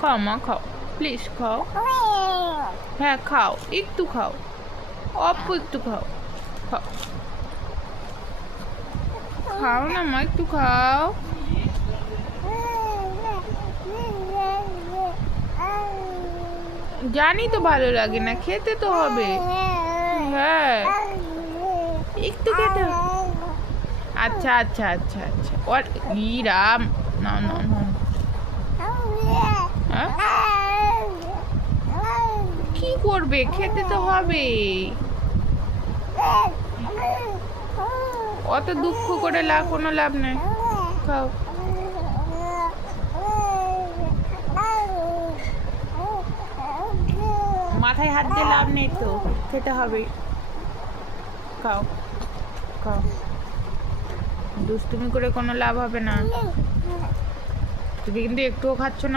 খাও মা, খাও প্লিজ খাও। হ্যাঁ খাও, একটু খাও, অল্প একটু খাও। খাও, খাও না মা, একটু খাও। জানি তো ভালো লাগে না, খেতে তো হবে। হ্যাঁ একটু খেতে হবে। আচ্ছা আচ্ছা আচ্ছা আচ্ছা, ওর ই রাম, না না না। হ্যাঁ? কি করবে, খেতে তো হবে। অত দুঃখ করে কোনো লাভ নেই। খাও। মাথায় হাত দিয়ে লাভ নেই তো, খেতে হবে। খাও খাও, দুষ্টুমি করে কোনো লাভ হবে না। তুমি কিন্তু একটুও খাচ্ছ না।